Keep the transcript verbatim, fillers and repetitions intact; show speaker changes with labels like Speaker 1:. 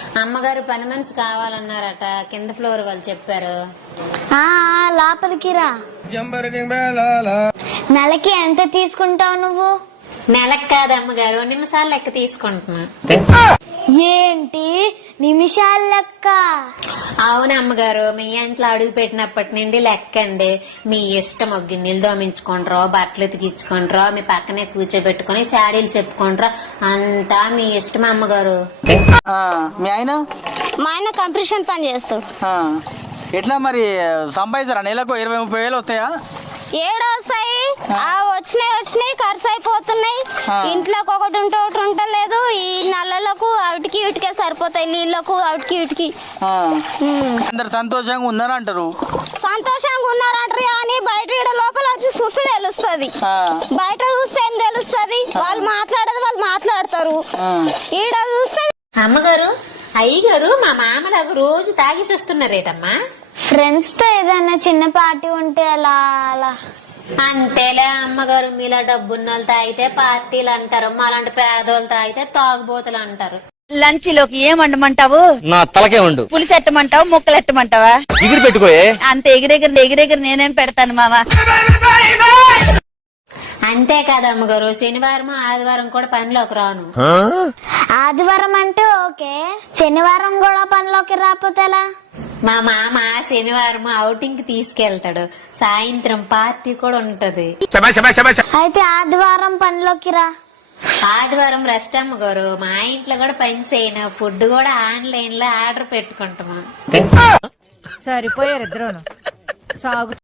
Speaker 1: అమ్మగారు పని మనిషి కావాలన్నారట, కింద ఫ్లోర్ వాళ్ళు చెప్పారు.
Speaker 2: ఆ లోపలికి రా. నెలకి ఎంత తీసుకుంటావు నువ్వు?
Speaker 1: నెలకు కాదు అమ్మగారు, నిమిషాలు లెక్క తీసుకుంటున్నా.
Speaker 2: ఏంటి నిమిషాల లెక్క?
Speaker 1: అవును అమ్మగారు, మీ ఇంట్లో అడుగు పెట్టినప్పటి నుండి లెక్కండి. మీ ఇష్టం, ఒక గిన్నెలు దోమించుకుంటారో, బట్టలు ఉతికించుకుంటారో, మీ పక్కనే కూర్చోబెట్టుకుని శాడీలు చెప్పుకుంటారో, అంతా మీ ఇష్టం అమ్మగారు.
Speaker 3: మీ ఆయన?
Speaker 2: మా ఆయన కంప్రెషన్ పని చేస్తాడు.
Speaker 3: ఎట్లా మరి సంపాదిస్తారా? నెలకు ఇరవై ముప్పై వేలు వస్తాయా?
Speaker 2: ఏడు వస్తాయి. ఆ వచ్చినాయి వచ్చినాయి ఖర్చు అయిపోతున్నాయి. ఇంట్లోకి ఒకటి ఉంటే ఒకటి ఉంటలేదు. ఈ నల్లలకు అవిటికి ఇటుకే సరిపోతాయి, నీళ్ళకు అవిటికి ఇటుకి.
Speaker 3: అందరు సంతోషంగా ఉన్నారా అంటారు?
Speaker 2: సంతోషంగా ఉన్నారంటారు కానీ బయట ఈడ లోపల వచ్చి చూస్తే తెలుస్తుంది. బయట చూస్తే ఏం తెలుస్తుంది? వాళ్ళు మాట్లాడేది వాళ్ళు మాట్లాడతారు, ఈడ చూస్తే.
Speaker 1: అమ్మగారు, అయ్యగారు మా మామలాగా రోజు తాగేసి వస్తున్నారేటమ్మా?
Speaker 2: ఫ్రెండ్స్ తో ఏదైనా చిన్న పార్టీ ఉంటే అలా అలా.
Speaker 1: అంతేలే అమ్మగారు, మీలా డబ్బున్న వాళ్ళు తాగితే పార్టీలు అంటారు, మాలాంటి పేదోళ్ళు తాగితే తాగుబోతులు అంటారు.
Speaker 4: లంచ్ లోకి ఏం వండమంటావు?
Speaker 5: నా తలకే వండు.
Speaker 4: పులిసి ఎట్టమంటావు, ముక్కలు ఎట్టమంటావా?
Speaker 5: ఎగిరి పెట్టుకోయే.
Speaker 4: అంత ఎగిరెగిరి ఎగిరెగిరి నేనేం పెడతాను మావా.
Speaker 1: అంతేకాదు అమ్మగారు, శనివారం ఆదివారం కూడా పనిలోకి రాను.
Speaker 2: ఆదివారం అంటే ఓకే, శనివారం కూడా పనిలోకి రాకపోతే ఎలా?
Speaker 1: మా మామ శనివారం ఔటింగ్ కి తీసుకెళ్తాడు, సాయంత్రం పార్టీ కూడా ఉంటది.
Speaker 2: అయితే ఆదివారం పనిలోకి రా.
Speaker 1: ఆదివారం రెస్ట్ అమ్మగారు, మా ఇంట్లో కూడా పని చేయను, ఫుడ్ కూడా ఆన్లైన్ లో ఆర్డర్ పెట్టుకుంటాము.
Speaker 6: సరిపోయారు ఇద్దరును. సాగు